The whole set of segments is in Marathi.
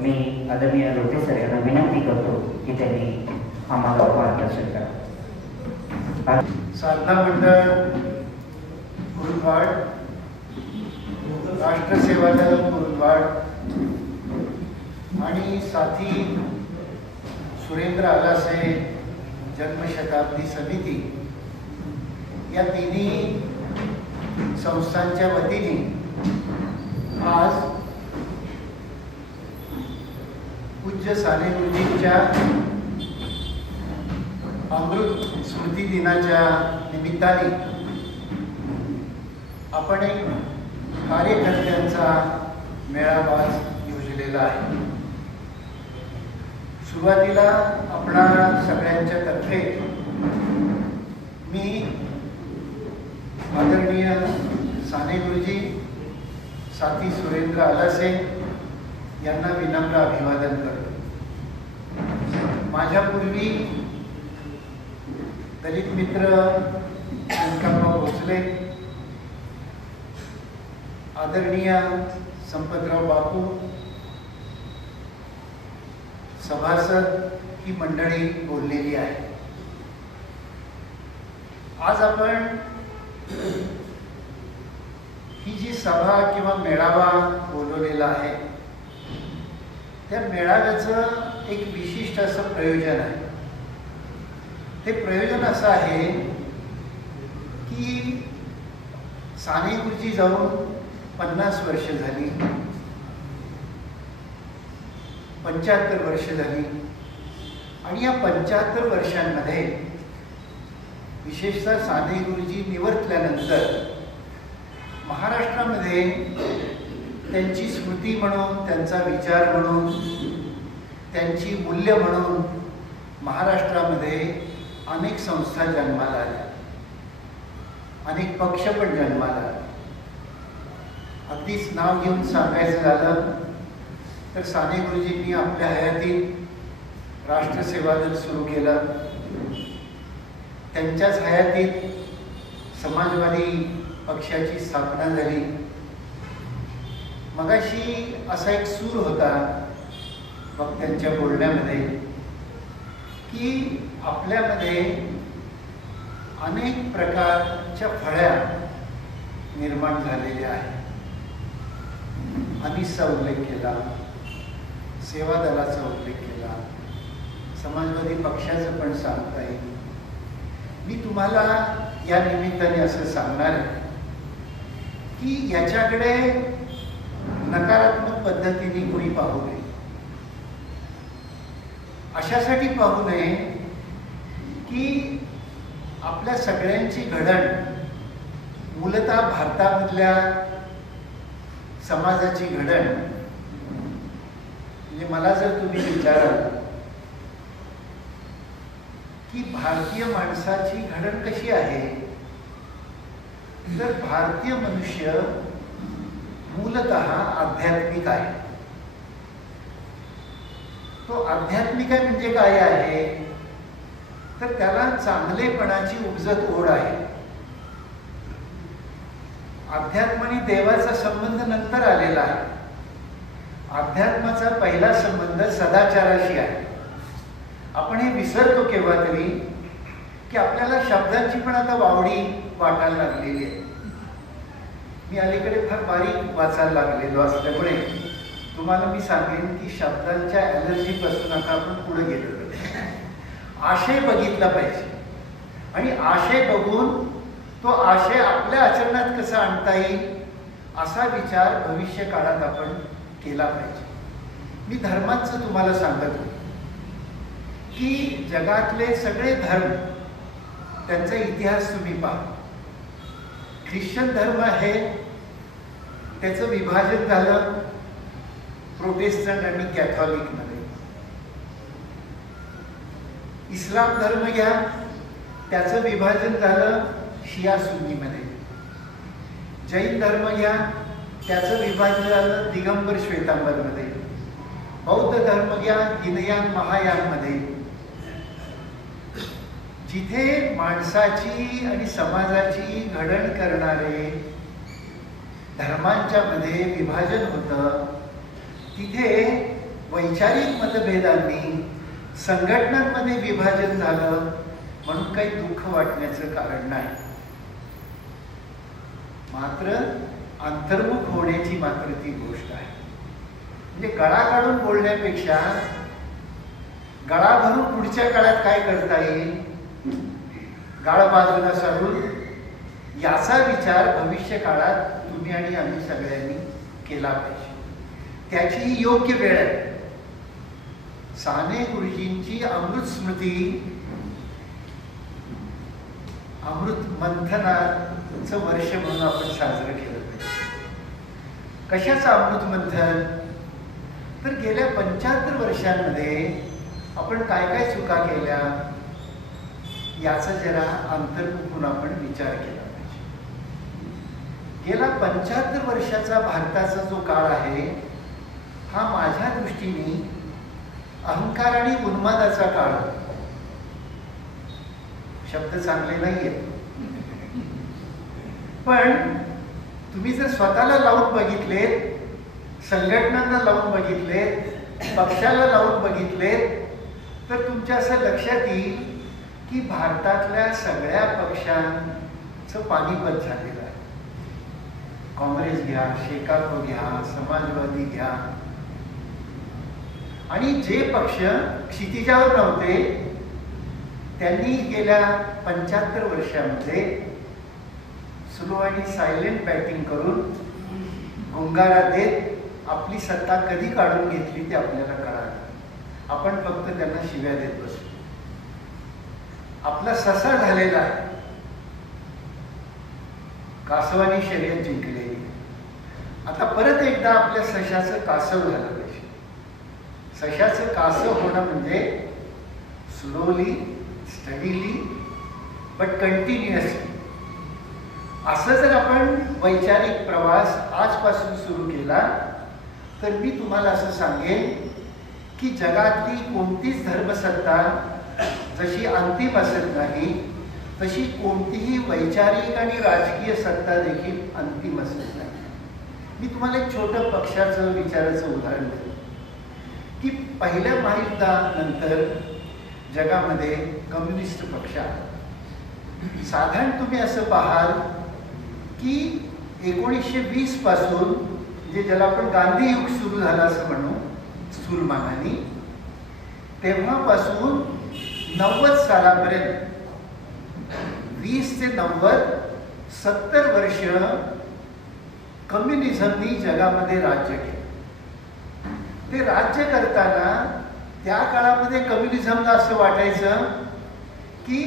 मी आदरणीय लोटे सर यांना विनंती करतो की त्यांनी आम्हाला मार्गदर्शन करा. साधना मंडळ मुरुडवाड, राष्ट्रसेवा दल मुरुडवाड आणि साथी सुरेंद्र आलासे जन्मशताब्दी समिती या तिन्ही संस्थांच्या वतीने आज पूज्य साने गुरुजींच्या अमृत स्मृती दिनाच्या निमित्ताने आपण एक कार्यकर्त्यांचा मेळावा योजलेला आहे. सुरुवातीला आपणा सगळ्यांच्या तर्फे मी आदरणीय साने गुरुजी, साथी सुरेंद्र आलासे यांना विनम्र अभिवादन करतो. माझ्यापूर्वी दलित मित्र शंकरराव भोसले, आदरणीय संपतराव बापू, सभासद ही मंडळी बोललेली आहे. आज आपण ही जी सभा किंवा मेळावा बोलवलेला आहे त्या मेळाव्याचं एक विशिष्ट असं प्रयोजन आहे. ते प्रयोजन असं आहे की साने गुरुजी जाऊन 50 वर्ष झाली, 75 वर्ष झाली आणि या 75 वर्षांमध्ये विशेषतः साने गुरुजी निवर्तल्यानंतर महाराष्ट्रामध्ये त्यांची स्मृती म्हणून, त्यांचा विचार म्हणून, त्यांची मूल्य म्हणून महाराष्ट्रामध्ये अनेक संस्था जन्माला आल्या, अनेक पक्ष पण जन्माला आले. अगदीच नाव घेऊन सांगायचं झालं तर साने गुरुजींनी आपल्या हयातीत राष्ट्रसेवा दल सुरू केलं. त्यांच्याच हयातीत समाजवादी पक्षाची स्थापना झाली. मगाशी असा एक सूर होता वक्त्यांच्या बोलण्यामध्ये की आपल्यामध्ये अनेक प्रकारच्या फळ्या निर्माण झालेल्या आहेत. अनिसचा उल्लेख केला, सेवा दलाचा उल्लेख केला, समाजवादी पक्षाचं पण सांगता येईल. मी तुम्हाला या निमित्ताने असं सांगणार आहे की याच्याकडे नकारात्मक पद्धतीने कोणी पाहू नये. अशासाठी पाहू नये की आपल्या सगळ्यांची घडण मूलतः भारतामधल्या समाजाची घडण, म्हणजे मला जर तुम्ही विचाराल की भारतीय माणसाची घडण कशी आहे, तर भारतीय मनुष्य मूलतः आध्यात्मिक आहे. तो आध्यात्मिक आहे म्हणजे काय आहे, तर त्याला चांगलेपणाची उपजत ओढ आहे. अध्यात्म आणि देवाचा संबंध नंतर आलेला आहे. अध्यात्माचा पहिला संबंध सदाचाराशी आहे. आपण हे विसरतो केव्हा तरी की आपल्याला शब्दांची पण आता वावडी वाटायला लागलेली आहे. मी अलीकडे फार बारीक वाचायला लागलेलो असल्यामुळे तुम्हाला मी सांगेन की शब्दांच्या ॲलर्जीपासून आता आपण पुढे गेलो. आशय बघितला पाहिजे आणि आशय बघून तो आशय आपल्या आचरणात कसा आणता येईल असा विचार भविष्य काळात आपण केला पाहिजे. मी धर्मांचं तुम्हाला सांगत होतो की जगातले सगळे धर्म त्यांचा इतिहास तुम्ही पहा. ख्रिश्चन धर्म आहे, त्याचं विभाजन झालं प्रोटेस्टंट आणि कॅथॉलिकमध्ये. इस्लाम धर्म घ्या, त्याचं विभाजन झालं शिया सुन्नीमध्ये. जैन धर्म घ्या, त्याचं विभाजन झालं दिगंबर श्वेतांबरमध्ये. बौद्ध धर्म घ्या, हिनयान महायानमध्ये. जिथे माणसाची आणि समाजाची घडण करणारे धर्मांच्या मध्ये विभाजन होतं, तिथे वैचारिक मतभेदांनी संघटनांमध्ये विभाजन झालं म्हणून काही दुःख वाटण्याचं कारण नाही. मात्र अंतर्मुख होण्याची मात्र ती गोष्ट आहे. म्हणजे गळा काढून बोलण्यापेक्षा गळा भरून पुढच्या काळात काय करता येईल, गाळ बाजूला सारून याचा विचार भविष्य काळात तुम्ही आणि आम्ही सगळ्यांनी केला पाहिजे. त्याची ही योग्य वेळ आहे. साने गुरुजींची अमृत स्मृती, अमृत मंथनाचं वर्ष म्हणून आपण साजरं केलं पाहिजे. कशाचं अमृत मंथन? तर गेल्या 75 वर्षांमध्ये आपण काय काय चुका केल्या याचा जरा अंतर्मुख होऊन आपण विचार केला पाहिजे. गेला 75 वर्षाचा भारताचा जो काळ आहे हा माझ्या दृष्टीने अहंकार आणि उन्मादाचा काळ. शब्द चांगले नाहीये, पण तुम्ही जर स्वतःला लावून बघितले, संघटनांना लावून बघितले, पक्षाला लावून बघितले, तर तुमच्या असं लक्षात येईल की भारतातल्या सगळ्या पक्षांचं पानिपत झालेलं आहे. काँग्रेस घ्या, शेकाप घ्या, समाजवादी घ्या, आणि जे पक्ष क्षितिजावर नव्हते त्यांनी गेल्या 75 वर्षांमध्ये स्लो आणि सायलेंट बॅटिंग करून गुंगारा देत आपली सत्ता कधी काढून घेतली ते आपल्याला कळालं. आपण फक्त त्यांना शिव्या देत बसलो. आपला ससा झालेला आहे. कासवानी शर्यत जिंकलेली. आता परत एकदा आपल्या सशाचं कासव झालं पाहिजे. सशाचं कासव होणं म्हणजे स्लोली, स्टडीली, बट कंटिन्युअसली. असं जर आपण वैचारिक प्रवास आजपासून सुरू केला तर मी तुम्हाला असं सांगेन की जगातली कोणतीच धर्मसत्ता जशी अंतिम असत नाही तशी कोणतीही वैचारिक आणि राजकीय सत्ता देखील अंतिम असत नाही. मी तुम्हाला एक छोटं पक्षाचं विचाराचं उदाहरण देतो की पहिल्या महायुद्धानंतर जगामध्ये कम्युनिस्ट पक्ष आहे. साधारण तुम्ही असं पाहाल की 1920 पासून, म्हणजे ज्याला आपण गांधी युग सुरू झालं असं म्हणू स्थूलमानाने, तेव्हापासून 90 सालापर्यंत 20 ते 90 70 वर्ष कम्युनिझमनी जगामध्ये राज्य केलं. ते राज्य करताना त्या काळामध्ये कम्युनिझमला असं वाटायचं की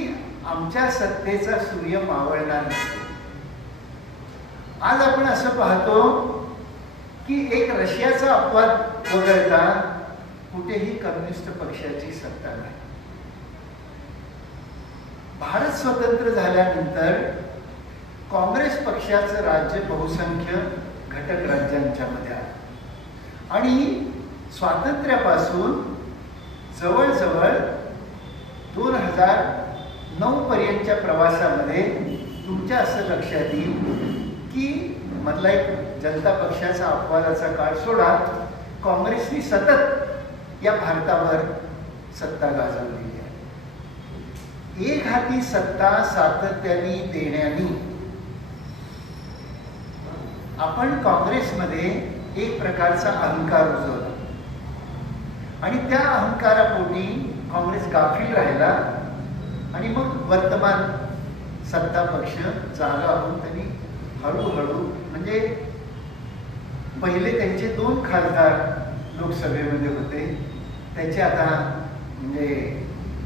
आमच्या सत्तेचा सूर्य मावळणार नाही. आज आपण असं पाहतो की एक रशियाचा अपवाद वगळता कुठेही कम्युनिस्ट पक्षाची सत्ता नाही. भारत स्वतंत्र झाल्यानंतर काँग्रेस पक्षाचं राज्य बहुसंख्य घटक राज्यांच्या मध्ये आलं आणि स्वातंत्र्यापासून जवळजवळ 2009 पर्यंतच्या प्रवासामध्ये तुमच्या असं लक्षात येईल की मधला एक जनता पक्षाचा अपवादाचा काळ सोडा, काँग्रेसनी सतत या भारतावर सत्ता गाजवलेली आहे. एक हाती सत्ता सातत्याने देण्याने आपण काँग्रेसमध्ये एक प्रकारचा अहंकार रुजवला आणि त्या अहंकारापोटी काँग्रेस गाफील राहिला आणि मग वर्तमान सत्ता पक्ष जागा होऊन त्यांनी हळूहळू, म्हणजे पहिले त्यांचे 2 खासदार लोकसभेमध्ये होते, त्याचे आता म्हणजे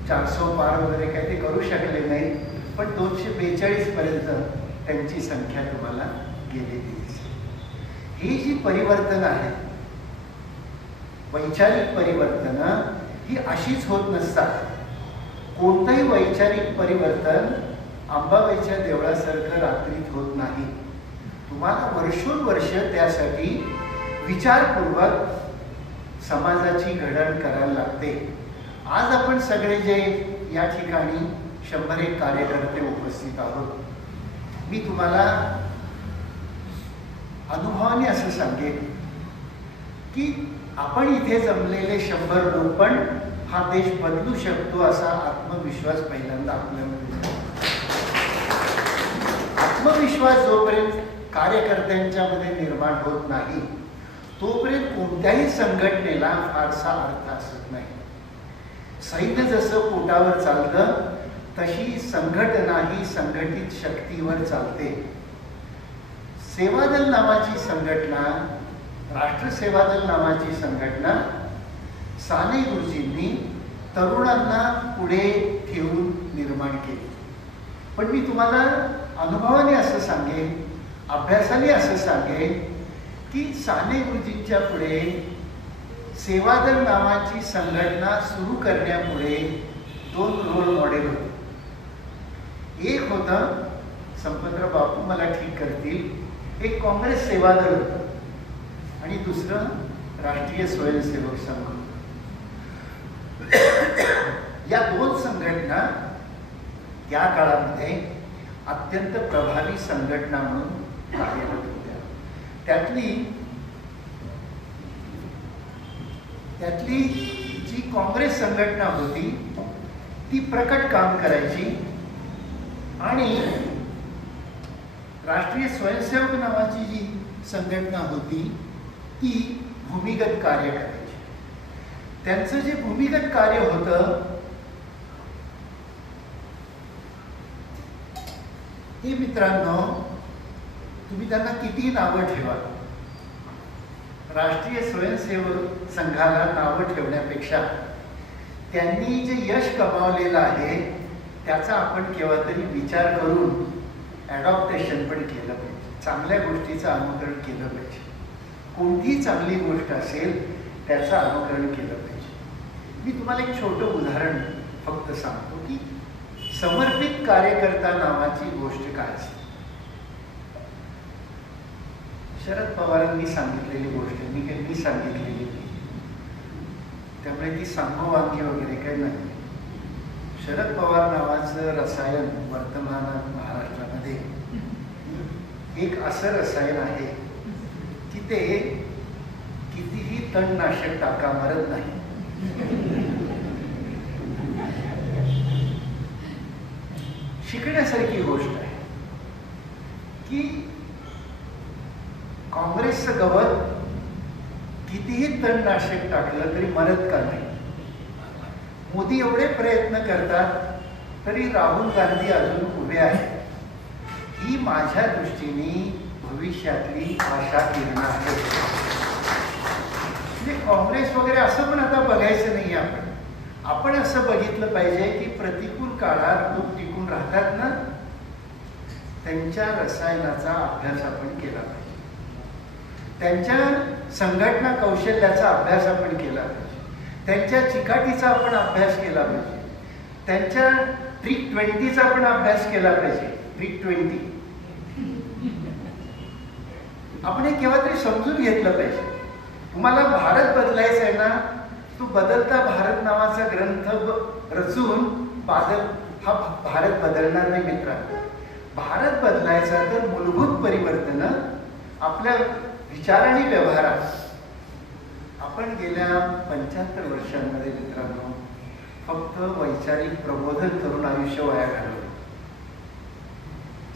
400 पार वगैरे काही ते करू शकले नाही, पण 242 पर्यंत त्यांची संख्या तुम्हाला गेलेली दिसते. ही जी परिवर्तन आहे, वैचारिक परिवर्तन, ही अशीच होत नसतात. कोणतंही वैचारिक परिवर्तन अंबाबाईच्या देवळासारखं रात्रीत होत नाही. तुम्हाला वर्षोनवर्ष त्यासाठी विचारपूर्वक समाजाची घडण करायला लागते. आज आपण सगळे जे या ठिकाणी 101 कार्यकर्ते उपस्थित आहोत, मी तुम्हाला अनुभवाने असं सांगेन की आपण इथे जमलेले 100 लोक पण हा देश बदलू शकतो असा आत्मविश्वास पहिल्यांदा आपल्यामध्ये. आत्मविश्वास जोपर्यंत कार्यकर्त्यांच्या मध्ये निर्माण होत नाही तोपर्यंत कोणत्याही संघटनेला फारसा अर्थ असत नाही. सैन्य जसं पोटावर चालतं तशी संघटना ही संघटित शक्तीवर चालते. सेवादल नावाची संघटना, राष्ट्र सेवादल नावाची संघटना साने गुरुजींनी तरुणांना पुढे ठेवून निर्माण केली. पण मी तुम्हाला अनुभवाने असं सांगेन, अभ्यासाने असं सांगेन की साने गुरुजींच्या पुढे सेवादल नावाची संघटना सुरू करण्यापुढे 2 रोल मॉडेल होते. एक होतं, संपतराव बापू मला ठीक करतील, एक काँग्रेस सेवादल होतं आणि दुसरं राष्ट्रीय स्वयंसेवक संघ. या 2 संघटना त्या काळामध्ये अत्यंत प्रभावी संघटना म्हणून कार्यरत होत्या. त्यातली जी काँग्रेस संघटना होती ती प्रकट काम करायची आणि राष्ट्रीय स्वयंसेवक नावाची जी संघटना होती ती भूमिगत कार्य करायची. त्यांचं जे भूमिगत कार्य होतं हे मित्रांनो, तुम्ही त्यांना किती नावं ठेवा, राष्ट्रीय स्वयंसेवक संघाला नावं ठेवण्यापेक्षा त्यांनी जे यश कमावलेलं आहे त्याचा आपण केव्हा तरी विचार करून ॲडॉप्टेशन पण केलं पाहिजे. चांगल्या गोष्टीचं अनुकरण केलं पाहिजे. कोणतीही चांगली गोष्ट असेल त्याचं अनुकरण केलं पाहिजे. मी तुम्हाला एक छोटं उदाहरण फक्त सांगतो की समर्पित कार्यकर्ता नावाची गोष्ट काय असते. शरद पवारांनी सांगितलेली गोष्ट मी सांगितलेली, त्यामुळे ती सांगोवांगी वगैरे काही नाही. शरद पवार नावाचं रसायन वर्तमानात महाराष्ट्रामध्ये एक असं रसायन आहे की ते कितीही तणनाशक टाका मरत नाही. शिकण्यासारखी गोष्ट आहे की काँग्रेसचं गवत कितीही तणनाशक टाकलं तरी मरत का नाही. मोदी एवढे प्रयत्न करतात तरी राहुल गांधी अजून उभे आहेत. ही माझ्या दृष्टीने भविष्यातली आशा किरण आहे. म्हणजे काँग्रेस वगैरे असं पण आता बघायचं नाही. आपण असं बघितलं पाहिजे की प्रतिकूल काळात लोक टिकून राहतात ना, त्यांच्या रसायनाचा अभ्यास आपण केला पाहिजे. त्यांच्या संघटना कौशल्याचा अभ्यास आपण केला पाहिजे. त्यांच्या चिकाटीचा आपण अभ्यास केला पाहिजे. त्यांच्या ट्रिक 20चा आपण अभ्यास केला पाहिजे. ट्रिक 20 आपण हे केव्हा तरी समजून घेतलं पाहिजे. तुम्हाला भारत बदलायचा आहे ना, तो बदलता भारत नावाचा ग्रंथ रचून हा भारत बदलणार नाही मित्रांनो. भारत बदलायचा तर मूलभूत परिवर्तन आपल्या विचार आणि व्यवहारात. आपण गेल्या 75 वर्षांमध्ये मित्रांनो फक्त वैचारिक प्रबोधन करून आयुष्य वाया घालवलं.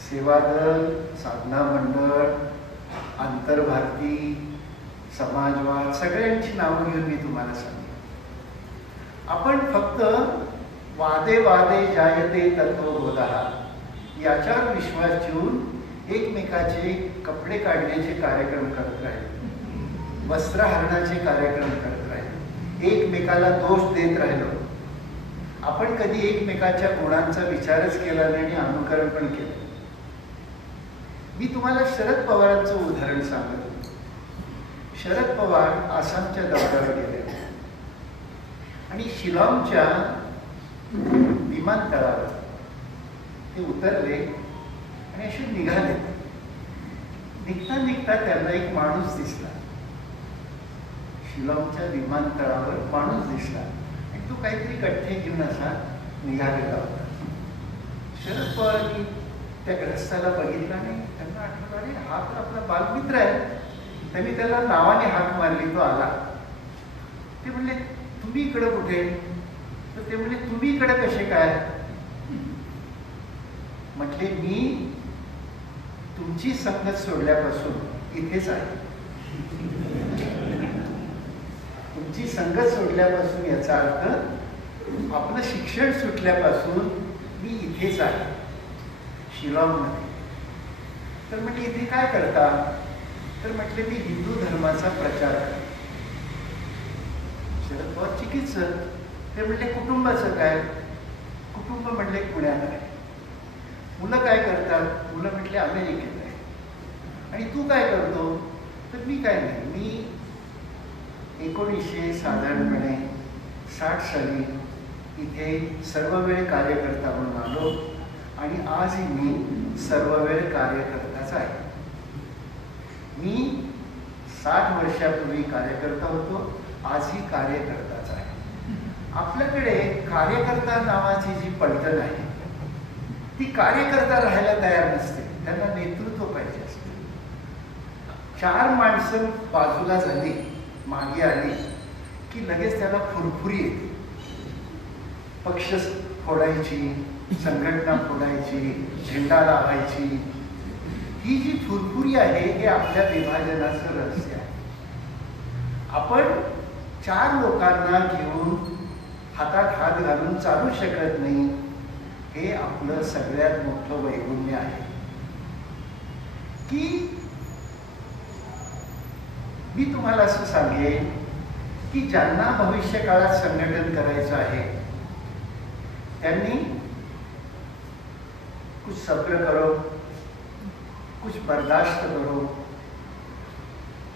सेवादल, साधना मंडळ, आंतरभारती, समाजवाद सगळ्यांची नावं घेऊन मी तुम्हाला सांगतो. आपण फक्त वादे वादे जायते तत्वबोधः याच्यावर विश्वास ठेवून एकमेकाचे कपडे काढण्याचे कार्यक्रम करत राहिले, वस्त्रहरणाचे कार्यक्रम करत राहिले, एकमेकाला दोष देत राहिलो. आपण कधी एकमेकाच्या गुणांचा विचारच केला नाही आणि अनुकरण पण केलं. मी तुम्हाला शरद पवारांचं उदाहरण सांगतो. शरद पवार आसामच्या दौऱ्यावर गेले आणि शिलाँगच्या विमानतळावर ते उतरले आणि असे निघाले. निघता निघता त्यांना एक माणूस दिसला. शिलाँगच्या विमानतळावर माणूस दिसला आणि तो काहीतरी कट्टे घेऊन असा निघालेला होता. शरद पवारांनी त्या ग्रस्ताला बघितला नाही. त्यांना आठवलं, अरे हा तर आपला बालमित्र आहे. त्यांनी त्याला नावाने हाक मारली. तो आला ते म्हणले तुम्ही इकडं कुठे? तर ते म्हणले तुम्ही इकडे कसे काय? म्हटले मी तुमची संगत सोडल्यापासून इथेच आहे. तुमची संगत सोडल्यापासून याचा अर्थ आपलं शिक्षण सुटल्यापासून मी इथेच आहे, शिलाँगमध्ये. तर म्हटले इथे काय करता? तर म्हटले मी हिंदू धर्माचा प्रचार करतो. शरद पवार चिकित्सक. ते म्हटले कुटुंबाचं काय? कुटुंब म्हटले पुण्यात आहे. मुलं काय करतात? मुलं म्हटले अमेरिकेत आहे. आणि तू काय करतो? तर मी काय नाही, मी 1900 साधारणपणे 60 साली इथे सर्व वेळ कार्यकर्ता म्हणून आलो आणि आजही मी सर्व वेळ कार्यकर्ताच आहे. मी 60 वर्षापूर्वी कार्यकर्ता होतो, आजही कार्यकर्ताच आहे. आपल्याकडे कार्यकर्ता नावाची जी पलटण आहे ती कार्यकर्ता राहायला तयार नसते, त्यांना नेतृत्व पाहिजे असते. 4 माणसं बाजूला झाली, मागे आली की लगेच त्याला फुरफुरी येते. पक्ष फोडायची, संघटना फोडायची, झेंडा लावायची. ही जी फुरफुरी आहे हे आपल्या विभाजनाचं रहस्य आहे. आपण 4 लोकांना घेऊन हातात हात घालून चालू शकत नाही, हे आपलं सगळ्यात मोठं वैगुण्य आहे. की मी तुम्हाला असं सांगेन की ज्यांना भविष्य काळात संघटन करायचं आहे त्यांनी कुछ सब्र करो, कुछ बर्दाश्त करो,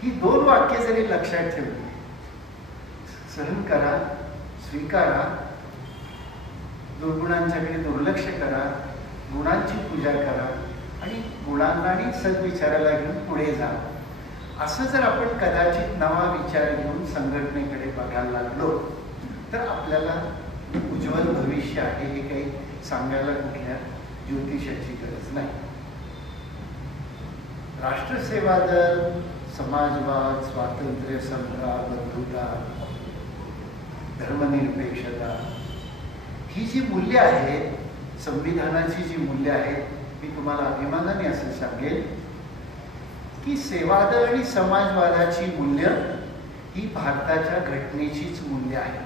ही 2 वाक्य जरी लक्षात ठेवली, सहन करा, स्वीकारा, दुर्गुणांच्याकडे दुर्लक्ष करा, गुणांची पूजा करा आणि गुणांना आणि सद्विचाराला घेऊन पुढे जा. असं जर आपण कदाचित नवा विचार घेऊन संघटनेकडे बघायला लागलो तर आपल्याला उज्ज्वल भविष्य आहे हे काही सांगायला कुठल्या ज्योतिषाची गरज नाही. राष्ट्रसेवा दल, समाजवाद, स्वातंत्र्य, संग्राम, बंधुता, धर्मनिरपेक्षता ही जी मूल्य आहेत, संविधानाची जी मूल्य आहेत, मी तुम्हाला अभिमानाने असं सांगेन की सेवादल आणि समाजवादाची मूल्य ही भारताच्या घटनेचीच मूल्य आहे.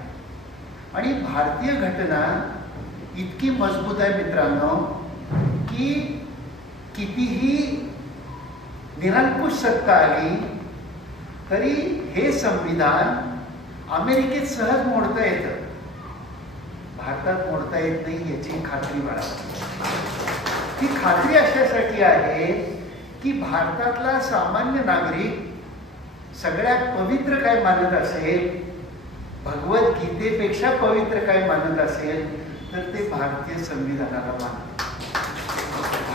आणि भारतीय घटना इतकी मजबूत आहे मित्रांनो की कितीही निरंकुश सत्ता आली तरी हे संविधान अमेरिकेत सहज मोडता येतं, भारतात मोडता येत नाही याची खात्री बाळगा. ती खात्री अशासाठी आहे की भारतातला सामान्य नागरिक सगळ्यात पवित्र काय मानत असेल, भगवद्गीतेपेक्षा पवित्र काय मानत असेल तर ते भारतीय संविधानाला मानते.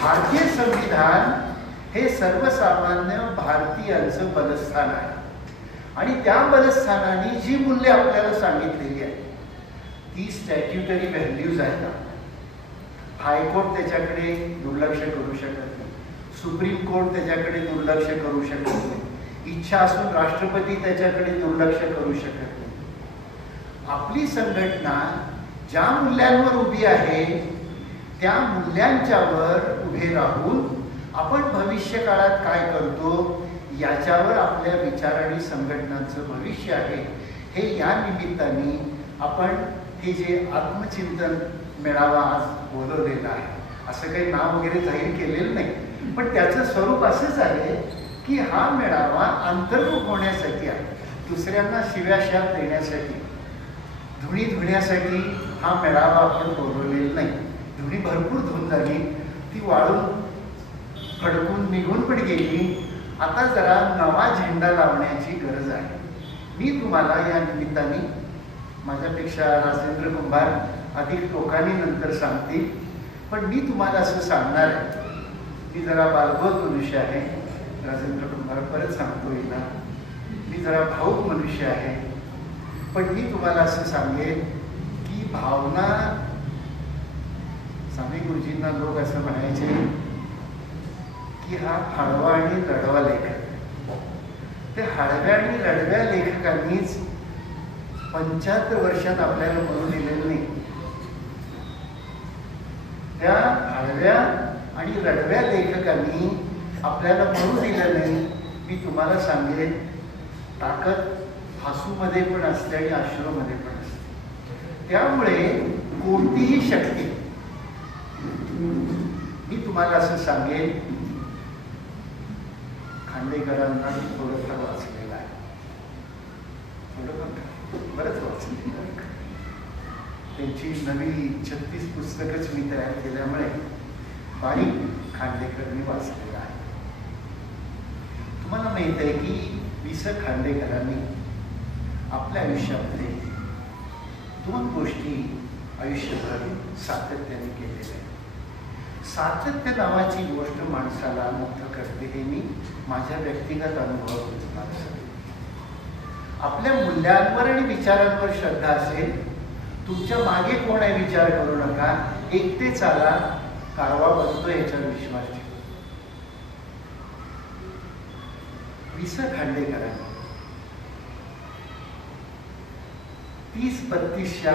भारतीय संविधान हे सर्वसामान्य भारतीयांचं बलस्थान आहे आणि त्या बलस्थानाने जी मूल्य आपल्याला सांगितलेली आहे ती स्टॅट्युटरी व्हॅल्यूज आहेत. हायकोर्ट त्याच्याकडे दुर्लक्ष करू शकत नाही, सुप्रीम कोर्ट त्याच्याकडे दुर्लक्ष करू शकत नाही, इच्छा असून राष्ट्रपती त्याच्याकडे दुर्लक्ष करू शकत नाही. आपली संघटना ज्या मूल्यांवर उभी आहे त्या मूल्यांच्यावर उभे राहून आपण भविष्य काळात काय करतो याच्यावर आपल्या विचार आणि संघटनांचं भविष्य आहे. हे या निमित्ताने आपण हे जे आत्मचिंतन मेळावा आज बोलवलेला आहे, असं काही नाव वगैरे जाहीर केलेलं नाही, पण त्याचं स्वरूप असंच आहे की हा मेळावा अंतर्मुख होण्यासाठी आहे, दुसऱ्यांना शिव्याशाप देण्यासाठी, धुणी धुण्यासाठी हा मेळावा आपण बोलवलेला नाही. धुणी भरपूर धुऊन झाली, ती वाळून फडकून निघून पण गेली. आता जरा नवा झेंडा लावण्याची गरज आहे. मी तुम्हाला या निमित्ताने, माझ्यापेक्षा राजेंद्र कुंभार अधिक टोकाने नंतर सांगतील, पण मी तुम्हाला असं सांगणार आहे, मी जरा बालगोत मनुष्य आहे, राजेंद्र कुंभार परत सांगतो ना, मी जरा भाऊक मनुष्य आहे, पण मी तुम्हाला असं सांगेन की भावना, स्वामी गुरुजींना लोक असं म्हणायचे की हा हळवा आणि लढवा लेखक. ते हळव्या आणि लढव्या लेखकांनीच 75 वर्षात आपल्याला म्हणू दिलेलं नाही. त्या आडव्या आणि रडव्या लेखकांनी आपल्याला म्हणू दिलं नाही. मी तुम्हाला सांगेन, ताकद हसूमध्ये पण असते आणि अश्रूमध्ये पण असते. त्यामुळे कोणतीही शक्ती, मी तुम्हाला असं सांगेन, खांडेकरांना थोडंफार वाचलेलं आहे, थोडंफार बरंच वाचलेलं आहे. त्यांची नवी 36 पुस्तकच मी तयार केल्यामुळे बारीक खांडेकर मी वाचलेला आहे. तुम्हाला माहित आहे की वि स खांडेकरांनी आपल्या आयुष्यामध्ये 2 गोष्टी आयुष्यभर सातत्याने केलेल्या आहेत. सातत्य नावाची गोष्ट माणसाला मोठं करते, हे मी माझ्या व्यक्तिगत अनुभवातून तुम्हाला सांगतो. आपल्या मूल्यांवर आणि विचारांवर श्रद्धा असेल, तुमच्या मागे कोण आहे विचार करू नका, एकटे चाला, कारवा बनतो याच्यावर विश्वास ठेवा. वि स खांडेकरांनी 30-32च्या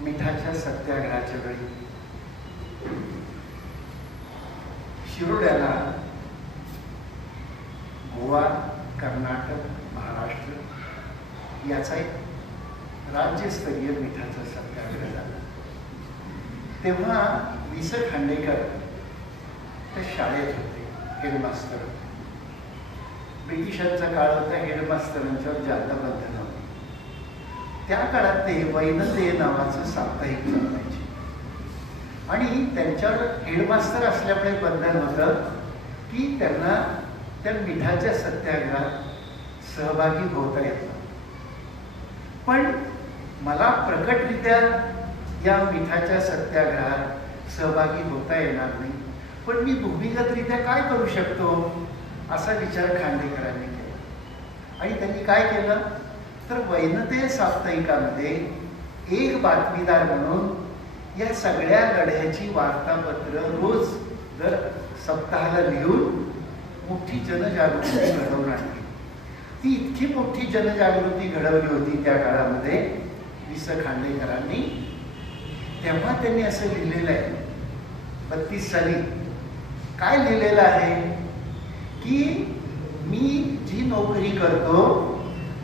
मिठाच्या सत्याग्रहाच्या वेळी शिरोड्याला गोवा, कर्नाटक, महाराष्ट्र याचा एक राज्यस्तरीय मिठाचा सत्याग्रह झाला. तेव्हा वि स खांडेकर त्या शाळेत होते, हेडमास्तर. ब्रिटिशांचा काळ होता, हेडमास्तरांच्यावर जादा बंधन होते. त्या काळात ते वैनते नावाचं साप्ताहिक चालवायचे आणि त्यांच्यावर हेडमास्तर असल्यामुळे बंधन होतं की त्यांना त्या मिठाच्या सत्याग्रहात सहभागी होता येत. पण मला प्रकटरित्या या मिठाच्या सत्याग्रहात सहभागी होता येणार नाही, पण मी भूमिगतरित्या काय करू शकतो असा विचार खांडेकरांनी केला. आणि त्यांनी काय केलं तर वैनते साप्ताहिकामध्ये एक बातमीदार म्हणून या सगळ्या लढ्याची वार्तापत्र रोज दर सप्ताहाला लिहून मोठी जनजागृती घडवून आणली. ती इतकी मोठी जनजागृती घडवली होती त्या काळामध्ये वि स खांडेकरांनी. तेव्हा त्यांनी असं लिहिलेलं आहे 32 साली, काय लिहिलेलं आहे की मी जी नोकरी करतो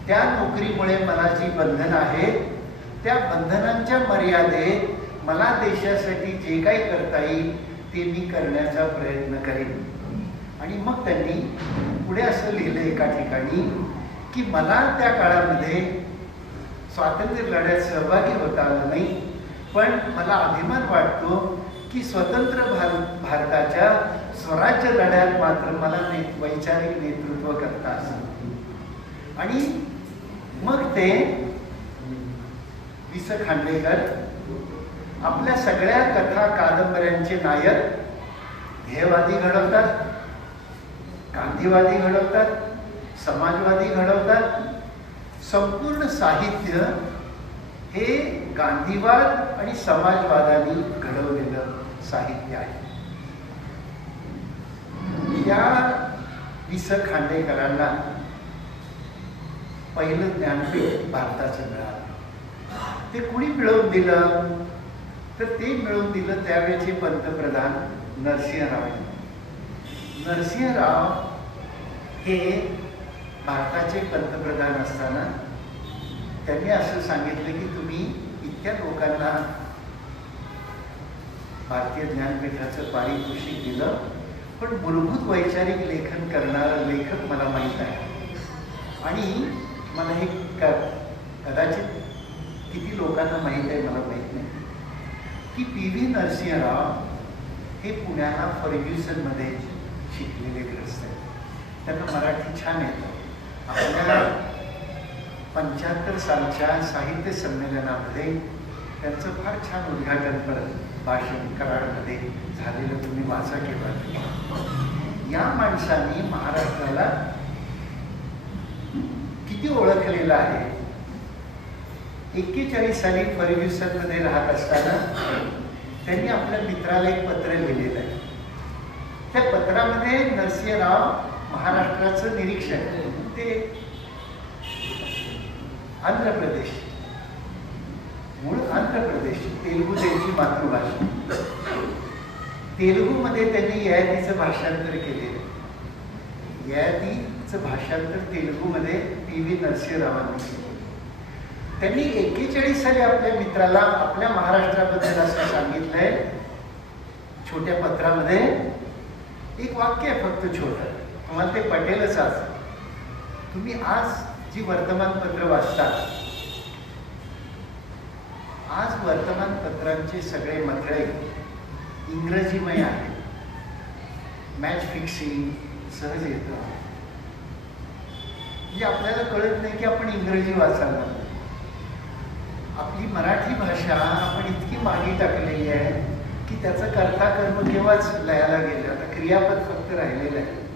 त्या नोकरीमुळे मला जी बंधनं आहेत त्या बंधनांच्या मर्यादेत मला देशासाठी जे काही करता येईल ते मी करण्याचा प्रयत्न करेन. आणि मग त्यांनी पुढे असं लिहिलं एका ठिकाणी की मला त्या काळामध्ये स्वातंत्र्य लढ्यात सहभागी होता आलं नाही, पण मला अभिमान वाटतो की स्वतंत्र भारताच्या स्वराज्य लढ्यात मात्र मला वैचारिक नेतृत्व करता असं. आणि मग ते वि स खांडेकर आपल्या सगळ्या कथा कादंबऱ्यांचे नायक ध्येयवादी घडवतात, गांधीवादी घडवतात, समाजवादी घडवतात. संपूर्ण साहित्य हे गांधीवाद आणि समाजवादाने घडवलेलं साहित्य आहे. या वि स खांडेकरांना पहिलं ज्ञानपीठ भारताचं मिळालं. ते कुणी मिळवून दिलं तर ते मिळवून दिलं त्यावेळेचे पंतप्रधान नरसिंहराव. नरसिंहराव हे भारताचे पंतप्रधान असताना त्यांनी असं सांगितलं की तुम्ही इतक्या लोकांना भारतीय ज्ञानपीठाचं पारितोषिक दिलं, पण मूलभूत वैचारिक लेखन करणारा लेखक मला माहीत आहे. आणि मला हे कदाचित किती लोकांना माहीत आहे मला माहीत नाही की पी व्ही नरसिंहराव हे पुण्याला फर्ग्युसनमध्ये शिकलेले ग्रस्त आहेत. त्यांना मराठी छान येतं. आपल्या 75 सालच्या साहित्य संमेलनामध्ये त्यांचं फार छान उद्घाटनपर भाषण कराडमध्ये झालेलं तुम्ही वाचा केव्हा. या माणसाने महाराष्ट्राला किती ओळखलेलं आहे. 41 साली फर्ग्युसनमध्ये राहत असताना त्यांनी आपल्या मित्राला एक पत्र लिहिलेलं आहे. त्या पत्रामध्ये नरसिंहराव महाराष्ट्राचं निरीक्षण ते आंध्र प्रदेश, मूळ आंध्र प्रदेश, तेलुगू त्यांची मातृभाषा. तेलुगूमध्ये त्यांनी ययातीचं भाषांतर केलेलं. ययातीचं भाषांतर तेलुगूमध्ये PV नरसिंहरावांनी केलं. त्यांनी 41 साली आपल्या मित्राला आपल्या महाराष्ट्राबद्दल असं सांगितलंय छोट्या पत्रामध्ये. एक वाक्य आहे फक्त छोटं, तुम्हाला ते पटेलच. आज तुम्ही आज जी वर्तमानपत्र वाचता, आज वर्तमानपत्रांचे सगळे मथळे इंग्रजीमय आहेत. मॅच फिक्सिंग सहज येतं, म्हणजे आपल्याला कळत नाही की आपण इंग्रजी वाचायला. आपली मराठी भाषा आपण इतकी मागे टाकलेली आहे की त्याचं कर्ता कर्म केव्हाच लयाला गेलं. आता क्रियापद फक्त राहिलेलं आहे.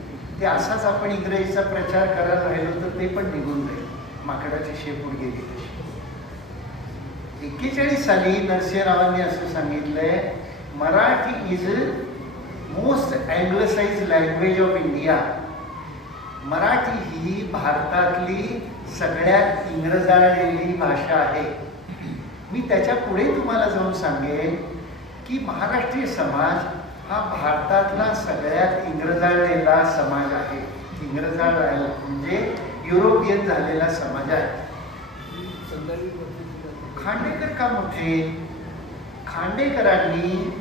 ते असाच आपण इंग्रजीचा प्रचार करायला राहिलो तर ते पण निघून जाईल. माकडाची शेपूट गेली तशी. 41 साली नरसिंहरावांनी असं सांगितलंय, Marathi is most anglicised language of India. Marathi ही भारतातली सगळ्यात इंग्रजाळलेली भाषा आहे. मी त्याच्या पुढे तुम्हाला जाऊन सांगेन की महाराष्ट्रीय समाज हा भारतातला सगळ्यात इंग्रजाळलेला समाज आहे. इंग्रजाळ म्हणजे युरोपियन झालेला समाज आहे. खांडेकर का मोठे? खांडेकरांनी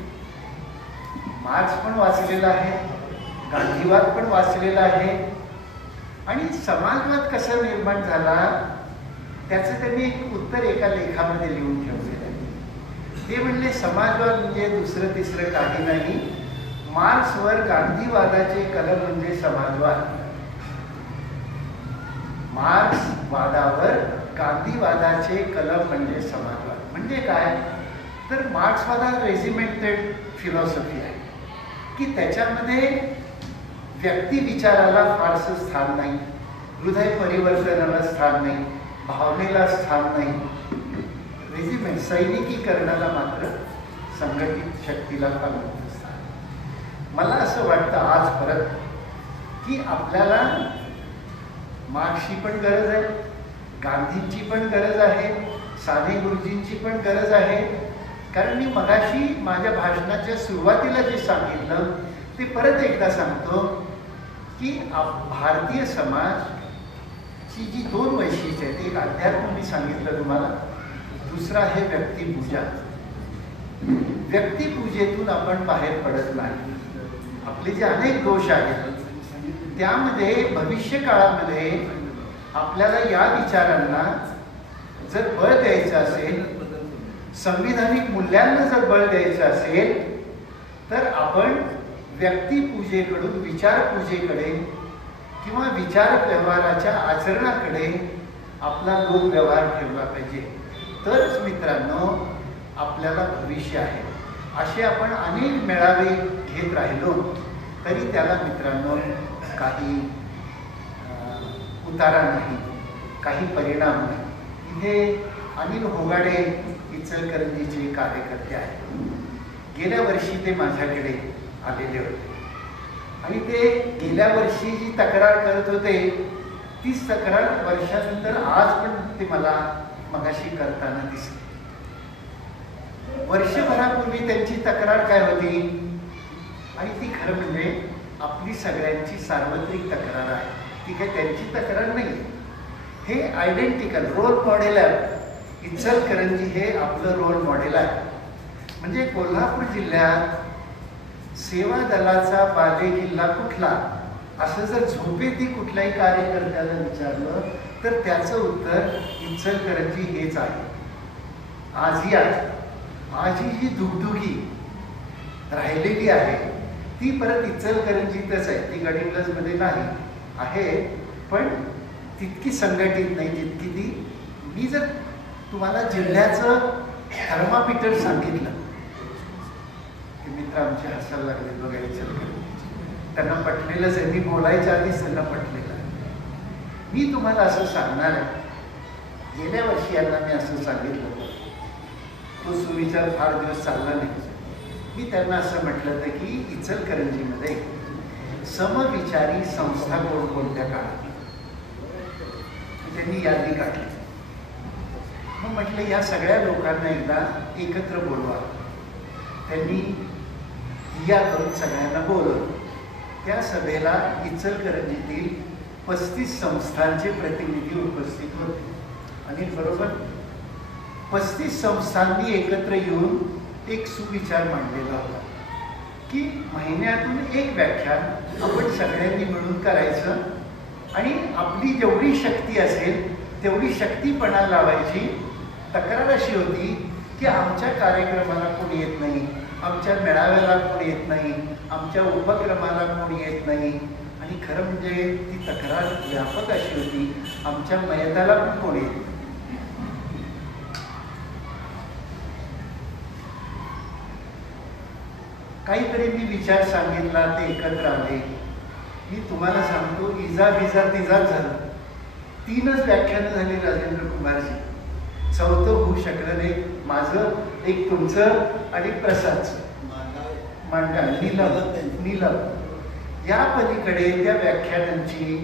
मार्क्स पण वाचलेला आहे, गांधीवाद पण वाचलेला आहे, आणि समाजवाद कसा निर्माण झाला त्याचं त्यांनी एक उत्तर एका लेखामध्ये लिहून ठेवलेलं आहे. ते म्हणले समाजवाद म्हणजे दुसरं तिसरं काही नाही, मार्क्सवर गांधीवादाचे कलम म्हणजे समाजवाद. मार्क्सवादावर गांधीवादाचे कलम म्हणजे समाजवाद. म्हणजे काय तर मार्क्सवाद हा रेजिमेंटेड फिलॉसॉफी आहे की त्याच्यामध्ये व्यक्ती विचाराला फारसं स्थान नाही, हृदय परिवर्तनाला स्थान नाही, भावनेला स्थान नाही. रेजिमेंट सैनिकीकरणाला मात्र संघटित शक्तीला फार मोठं स्थान. मला असं वाटतं आज परत की आपल्याला मार्क्सची पण गरज आहे, गांधींची पण गरज आहे, साने गुरुजींची पण गरज आहे. कारण मी मगाशी माझ्या भाषणाच्या सुरुवातीला जे सांगितलं ते परत एकदा सांगतो की भारतीय समाजची जी 2 वैशिष्ट्य आहेत, एक अध्यात्म मी सांगितलं तुम्हाला, दुसरा आहे व्यक्तिपूजा. व्यक्तिपूजेतून आपण बाहेर पडत नाही. आपले जे अनेक दोष आहेत त्यामध्ये भविष्य काळामध्ये आपल्याला या विचारांना जर बळ द्यायचं असेल, संविधानिक मूल्यांना जर बळ द्यायचं असेल, तर आपण व्यक्तिपूजेकडून विचारपूजेकडे किंवा विचार व्यवहाराच्या आचरणाकडे आपला लोकव्यवहार ठेवला पाहिजे. तरच मित्रांनो आपल्याला भविष्य आहे. असे आपण अनेक मेळावे घेत राहिलो तरी त्याला मित्रांनो काही उतारा नाही, काही परिणाम नाही. इथे अनिल होगाडे इचलकरंजीचे कार्यकर्ते आहेत. गेल्या वर्षी ते माझ्याकडे आलेले होते आणि ते गेल्या वर्षी जी तक्रार करत होते तीच तक्रार वर्षानंतर आज पण ते मला मगाशी करताना दिसले. वर्षभरापूर्वी त्यांची तक्रार काय होती, आणि ती खरं म्हणजे आपली सगळ्यांची सार्वत्रिक तक्रार आहे. ती काही त्यांची तक्रार नाही, हे आयडेंटिकल रोल मॉडेल आहे. इचलकरंजी हे आपलं रोल मॉडेल आहे. म्हणजे कोल्हापूर जिल्ह्यात सेवा दलाचा बालेकिल्ला कुठला असं जर झोपेती कुठल्याही कार्यकर्त्याला विचारलं तर त्याचं उत्तर इचलकरंजी हेच आहे. आजही आहे. माझी जी दुगदुगी राहिलेली आहे ती परत इचलकरंजीतच आहे. ती गडिंग्लजमध्ये नाही आहे, पण तितकी संघटित नाही जितकी ती. मी जर तुम्हाला जिल्ह्याचं थर्मामीटर सांगितलं, ते मित्र आमचे हसायला लागले बघा इचलकरंजी, त्यांना पटलेलंच आहे. मी बोलायच्या आधीच त्यांना पटलेलं आहे. मी तुम्हाला असं सांगणार आहे, गेल्या वर्षी यांना मी असं सांगितलं होतं, तो सुविचार फार दिवस चालला नाही. मी त्यांना असं म्हटलं होतं की इचलकरंजीमध्ये समविचारी संस्था कोणत्या काळात, त्यांनी यादी काढली. मग म्हटलं या सगळ्या लोकांना एकदा एकत्र बोलवा. त्यांनी या करून सगळ्यांना बोलवलं. त्या सभेला इचलकरंजीतील 35 संस्थांचे प्रतिनिधी उपस्थित होते. आणि बरोबर 35 संस्थांनी एकत्र येऊन एक सुविचार मांडलेला होता की महिन्यातून एक व्याख्यान आपण सगळ्यांनी मिळून करायचं आणि आपली जेवढी शक्ती असेल तेवढी शक्तीपणा लावायची. तक्रार अशी होती की आमच्या कार्यक्रमाला कोणी येत नाही, आमच्या मेळाव्याला कोणी येत नाही, आमच्या उपक्रमाला कोणी येत नाही. आणि खरं म्हणजे ती तक्रार व्यापक अशी होती, आमच्या मयताला पण कोणी येत नाही. काहीतरी मी विचार सांगितला, ते एकत्र आले. मी तुम्हाला सांगतो, इजा बिजा तिजाच झालं. 3च व्याख्यानं झाली राजेंद्र कुमारजी. 4थं होऊ शकलं नाही. माझं, एक तुमचं आणि प्रसादचं मांडा नीलम. या पलीकडे त्या व्याख्यानांची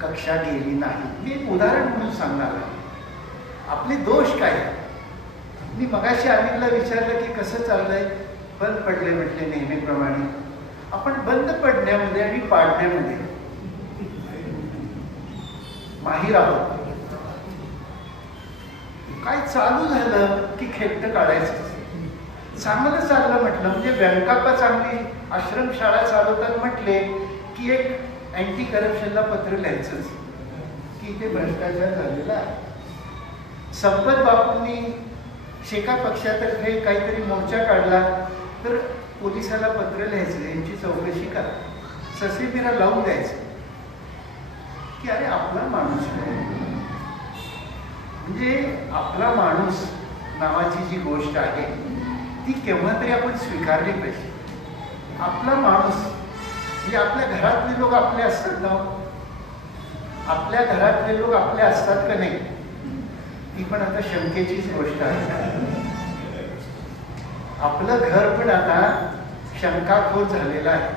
कक्षा गेली नाही. मी एक उदाहरण म्हणून सांगणार आहे. आपले दोष काय? मी मगाशी अनिलला विचारलं की कसं चाललंय. बंद पडले म्हटले नेहमीप्रमाणे. आपण बंद पडण्यामध्ये आणि पाडण्यामध्ये माहीर आहोत. काय चालू झालं की खेट्ट काढायचं. चांगलं चाललं म्हटलं म्हणजे व्यंकाप्पा चांगली आश्रमशाळा चालवतात म्हटले की एक अँटी करप्शनला पत्र लिहायचंच की इथे भ्रष्टाचार झालेला आहे. संपत बापूंनी शेका पक्षातर्फे काहीतरी मोर्चा काढला तर पोलिसाला पत्र लिहायचं, यांची चौकशी करा. ससेमिरा लावून द्यायचं की अरे आपला माणूस म्हणजे आपला माणूस नावाची जी गोष्ट आहे ती केव्हा तरी आपण स्वीकारली पाहिजे. आपला माणूस म्हणजे आपल्या घरातले लोक आपले असतात ना. आपल्या घरातले लोक आपले असतात का नाही ती पण आता शंकेचीच गोष्ट आहे. आपलं घर पण आता शंकाखोर झालेलं आहे.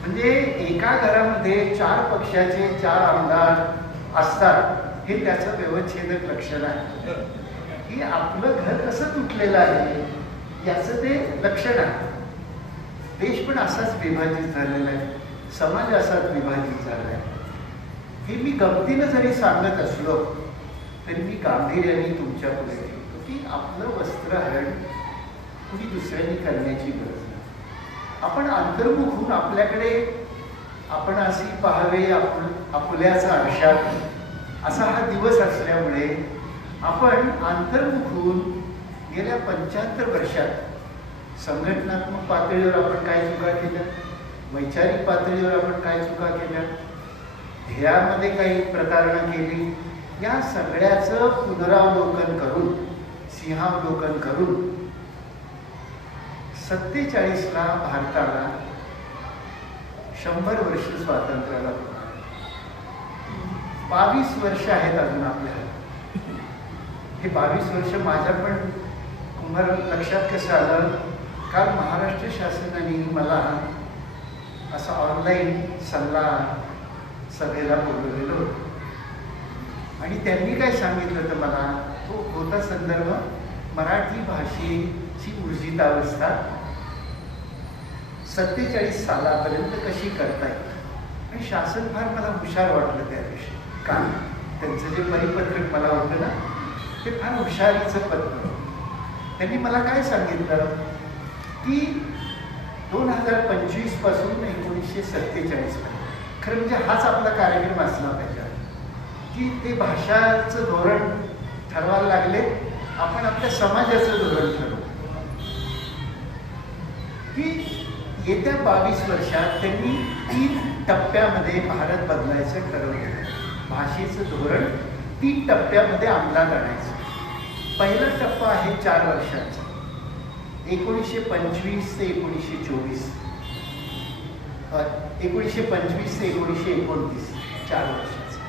म्हणजे एका घरामध्ये 4 पक्षाचे 4 आमदार असतात हे त्याचं व्यवच्छेदक लक्षण आहे की आपलं घर कसं तुटलेलं आहे याचं ते लक्षण आहे. देश पण असाच विभाजित झालेला आहे, समाज असाच विभाजित झाला आहे. हे मी गमतीनं जरी सांगत असलो तरी मी गांभीर्याने तुमच्या पुढे ठेवतो की आपलं वस्त्रहरण कुणी दुसऱ्यांनी करण्याची गरज नाही. आपण अंतर्मुख होऊन आपल्याकडे आपण अशी पाहावे आपुल्याचा आरशात असा हा दिवस असल्यामुळे आपण अंतर्मुख होऊन गेल्या 75 वर्षात संघटनात्मक पातळीवर आपण काय चुका केल्या, वैचारिक पातळीवर आपण काय चुका केल्या, ध्येयामध्ये काही प्रतारणा केली, या सगळ्याचं पुनरावलोकन करून सिंहावलोकन करून 47ला भारताला 100 वर्ष स्वातंत्र्याला 22 वर्ष आहेत अजून आपल्याला. हे 22 वर्ष माझ्या पण कुंभार लक्षात कसं आलं, काल महाराष्ट्र शासनाने मला असा ऑनलाईन सल्ला सभेला बोलवलेलं होतं आणि त्यांनी काय सांगितलं तर मला तो होता संदर्भ मराठी भाषेची ऊर्जितावस्था 47 सालापर्यंत कशी करता येईल. आणि शासन फार मला हुशार वाटलं त्या दिवशी. का त्यांचं जे परिपत्रक मला होतं ना ते फार हुशारीचं पत्र. त्यांनी मला काय सांगितलं की 2025 पासून 1947 खरं म्हणजे हाच आपला कार्यक्रम असला पाहिजे की ते भाषाचं धोरण ठरवायला लागले. आपण आपल्या समाजाचं धोरण ठरवू की येत्या 22 वर्षात त्यांनी 3 टप्प्यामध्ये भारत बदलायचं ठरवलं. भाषेचं धोरण 3 टप्प्यामध्ये अंमलात आणायचं. पहिला टप्पा आहे 4 वर्षांचा 1925 ते 1924, 1925 ते 1929 4 वर्षाचा.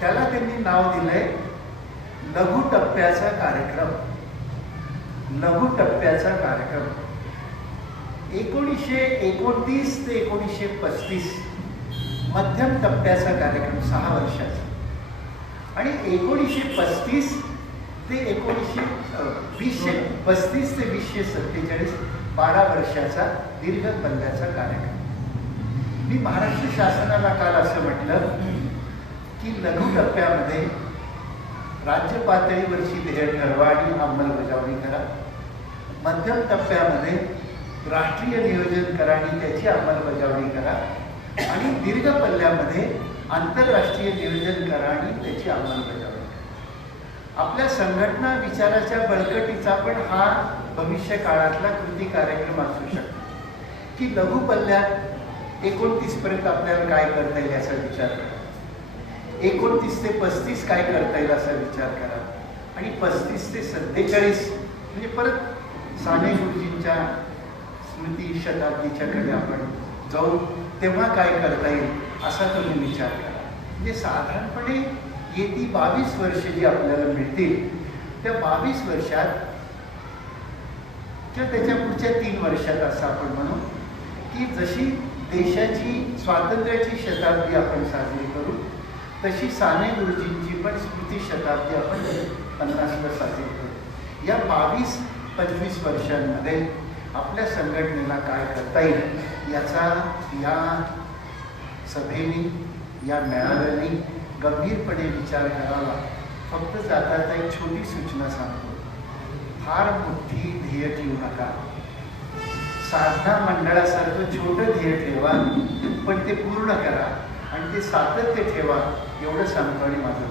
त्याला त्यांनी नाव दिलंय लघु टप्प्याचा कार्यक्रम. लघु टप्प्याचा कार्यक्रम 1929 ते 1935 मध्यम टप्प्याचा कार्यक्रम 6 वर्षाचा. आणि 1935 ते 2047 12 वर्षाचा दीर्घ पल्ल्याचा कार्यक्रम. मी महाराष्ट्र शासनाला काल असं म्हटलं की लघु टप्प्यामध्ये राज्य पातळीवरची ध्येय ठरवा आणि अंमलबजावणी करा. मध्यम टप्प्यामध्ये राष्ट्रीय नियोजन करा आणि त्याची अंमलबजावणी करा. आणि दीर्घ पल्ल्यामध्ये आंतरराष्ट्रीय नियोजन करा आणि त्याची अंमलबजावणी करा. आपल्या संघटना विचाराच्या बळकटीचा पण हा भविष्य काळातला कृती कार्यक्रम असू शकतो की लघु पल्ल्यात 29 पर्यंत आपल्याला काय करता येईल याचा विचार करा. 29 ते 35 काय करता येईल असा विचार करा. आणि 35 ते 47 म्हणजे परत साने गुरुजींच्या स्मृती शताब्दीच्याकडे आपण जाऊ, तेव्हा काय करता येईल असा तुम्ही विचार करा. म्हणजे साधारणपणे येती 22 वर्ष जी आपल्याला मिळतील त्या 22 वर्षात किंवा त्याच्या पुढच्या 3 वर्षात असं आपण म्हणू की जशी देशाची स्वातंत्र्याची शताब्दी आपण साजरी करू तशी साने गुरुजींची पण स्मृती शताब्दी आपण 50ला साजरी करू. या 22-25 वर्षांमध्ये आपल्या संघटनेला काय करता येईल याचा या सभेने, या मेळाव्याने गंभीरपणे विचार करावा. फक्त जाता एक छोटी सूचना सांगतो, फार मोठी ध्येय ठेवू नका. साधना मंडळासारखं छोटं ध्येय ठेवा, पण ते पूर्ण करा आणि ते सातत्य ठेवा, एवढं सांगतो आणि माझं